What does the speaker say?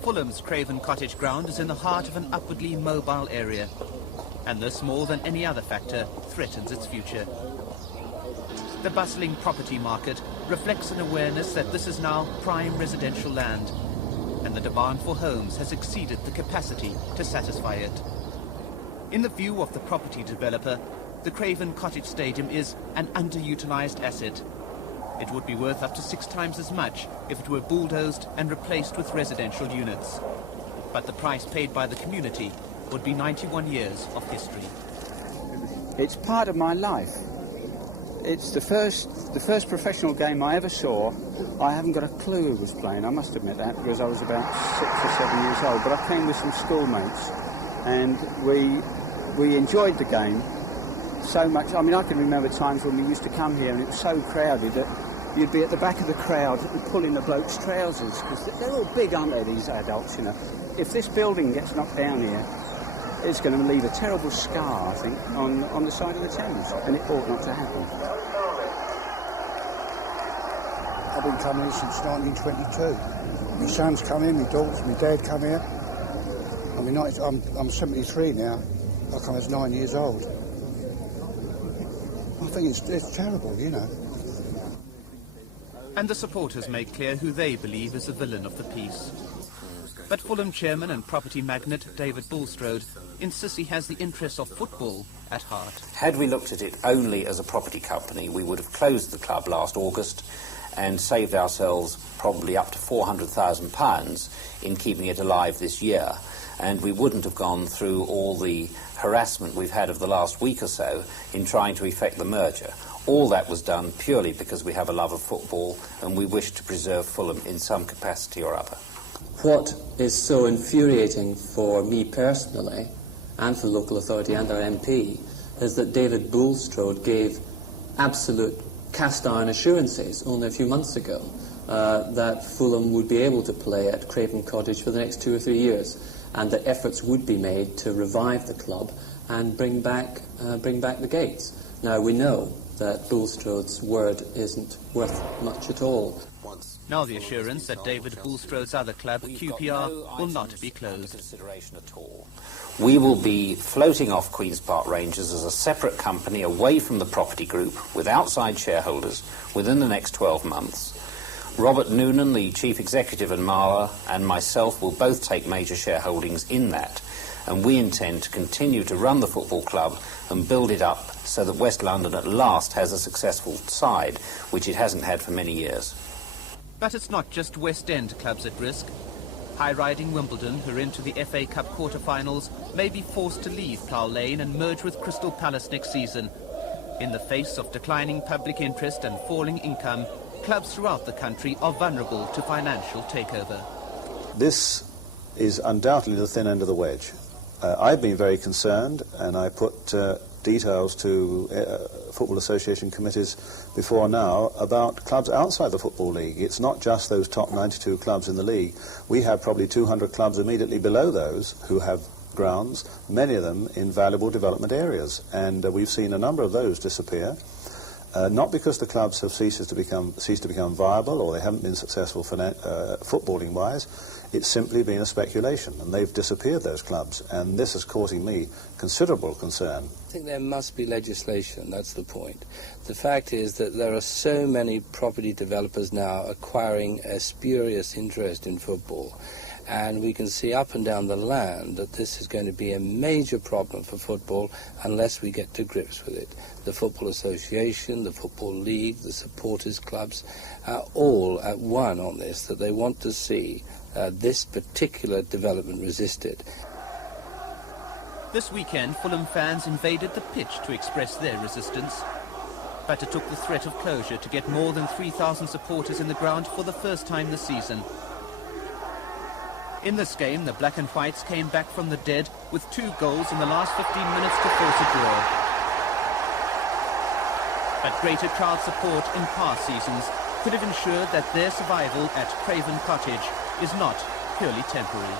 Fulham's Craven Cottage ground is in the heart of an upwardly mobile area, and this, more than any other factor, threatens its future. The bustling property market reflects an awareness that this is now prime residential land, and the demand for homes has exceeded the capacity to satisfy it. In the view of the property developer, the Craven Cottage Stadium is an underutilised asset. It would be worth up to 6 times as much if it were bulldozed and replaced with residential units. But the price paid by the community would be 91 years of history. It's part of my life. It's the first professional game I ever saw. I haven't got a clue who was playing, I must admit that, because I was about 6 or 7 years old. But I came with some schoolmates, and we enjoyed the game so much. I mean, I can remember times when we used to come here and it was so crowded that you'd be at the back of the crowd pulling the blokes' trousers, because they're all big, aren't they, these adults, you know. If this building gets knocked down here, it's going to leave a terrible scar, I think, on the side of the Thames, and it ought not to happen. I've been coming here since 1922. My son's come here, my daughter, my dad come here. I mean, I'm 73 now. I come as 9 years old. I think it's terrible, you know. And the supporters make clear who they believe is the villain of the piece. But Fulham chairman and property magnate David Bulstrode insists he has the interests of football at heart. Had we looked at it only as a property company, we would have closed the club last August and saved ourselves probably up to £400,000 in keeping it alive this year. And we wouldn't have gone through all the harassment we've had of the last week or so in trying to effect the merger. All that was done purely because we have a love of football and we wish to preserve Fulham in some capacity or other. What is so infuriating for me personally, and for the local authority and our MP, is that David Bulstrode gave absolute cast-iron assurances only a few months ago that Fulham would be able to play at Craven Cottage for the next 2 or 3 years, and that efforts would be made to revive the club and bring back the gates. Now, we know that Bulstrode's word isn't worth much at all. Now the assurance that David Bulstrode's other club, QPR, will not be closed. We will be floating off Queen's Park Rangers as a separate company away from the property group with outside shareholders within the next 12 months. Robert Noonan, the chief executive in Marlow, and myself will both take major shareholdings in that, and we intend to continue to run the football club and build it up so that West London at last has a successful side, which it hasn't had for many years. But it's not just West End clubs at risk. High-riding Wimbledon, who are into the FA Cup quarter-finals, may be forced to leave Plough Lane and merge with Crystal Palace next season. In the face of declining public interest and falling income, clubs throughout the country are vulnerable to financial takeover. This is undoubtedly the thin end of the wedge. I've been very concerned, and I put details to Football Association committees before now about clubs outside the Football League. It's not just those top 92 clubs in the league. We have probably 200 clubs immediately below those who have grounds, many of them in valuable development areas, and we've seen a number of those disappear. Not because the clubs have ceased to become viable or they haven't been successful footballing-wise. It's simply been a speculation, and they've disappeared, those clubs, and this is causing me considerable concern. I think there must be legislation, that's the point. The fact is that there are so many property developers now acquiring a spurious interest in football, and we can see up and down the land that this is going to be a major problem for football unless we get to grips with it. The Football Association, the Football League, the supporters clubs are all at one on this, that they want to see this particular development resisted. This weekend, Fulham fans invaded the pitch to express their resistance. But it took the threat of closure to get more than 3,000 supporters in the ground for the first time this season. In this game, the Black and Whites came back from the dead with 2 goals in the last 15 minutes to force a draw. But greater crowd support in past seasons could have ensured that their survival at Craven Cottage is not purely temporary.